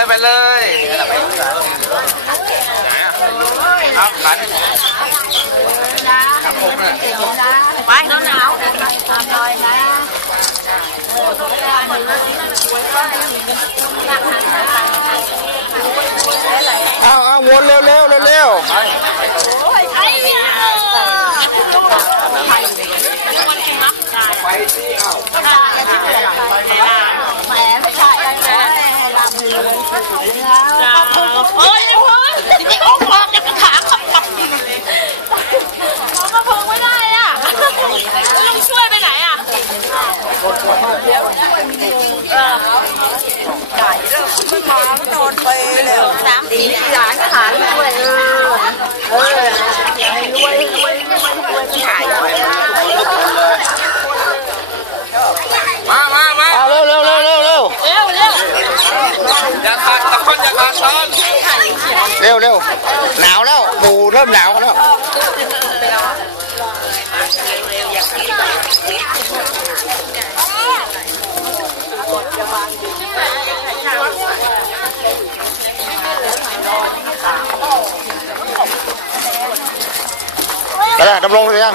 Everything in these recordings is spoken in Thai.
เลยไปเลยเอาขันครับผมเลยไปหนาวหนาวตามรอยนะเอาเอาวนเร็วเร็วเร็วเร็วไปที่เอา แหมไม่ใช่ลำ เลยแล้วเอ้ยไอ้พึ่งจะออกออกจะขาขับขับมองกระเพิงไม่ได้อะลุงช่วยไปไหนอะโดนไปแล้วสามสี่หลานก็หานด้วยเออเออรวยรวยรวยรวยขาย มามามา เอาเร็วเร็วเร็วเร็วเร็ว เร็วเร็ว อย่าขาดตอนอย่าขาดตอน เร็วเร็วหนาวแล้วหมู เริ่มหนาวกันแล้วไปแล้วดำรงไปยัง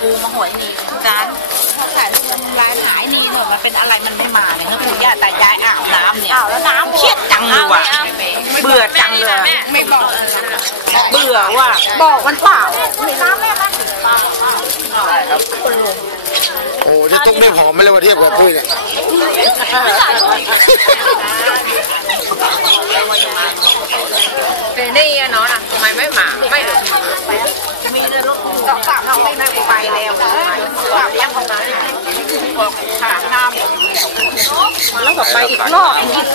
กูมาหวยนี่การเขาขายร้านหายนี่หน่อยมันเป็นอะไรมันไม่มาเนี่ยเมื่อปู่ย่าตายายอาบน้ำเนี่ยแล้วน้ำเครียดจังเลยว่ะ เบื่อจังเลยไม่บอกเบื่อว่ะบอกมันเปล่าน้ำแม่มันโอ้จะตุ๊กได้หอมไม่เลยว่าเทียบกับปุ้ยเนี่ยเป็นนี่อะเนาะนะทำไมไม่มาไม่หรือมีเรื่องก็ฝากเขาไม่ได้ไปแล้วฝากยังเขามาบอกขาน้ำแล้วก็ไปอีกรอบอีก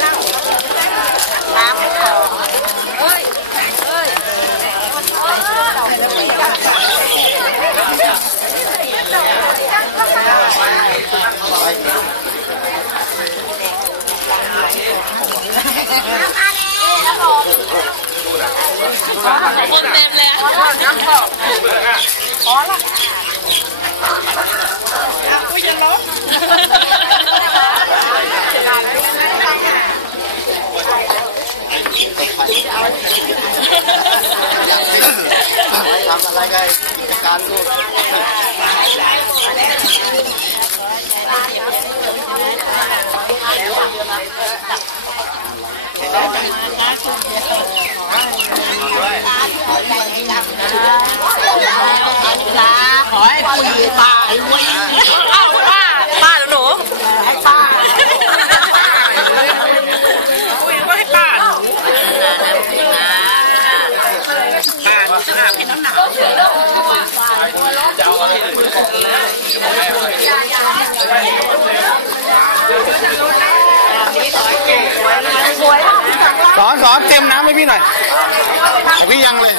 น้ำเอ้ยเอ้ย คนเต็มเลยอะทำอะไรกันกิจการดูขอให้ปุยตายรว ยเอ้าป้าป้าหนูให้ป้าคุยก็ให้ สอนสอนเต็มน้ำให้พี่หน่อย พี่ยังเลย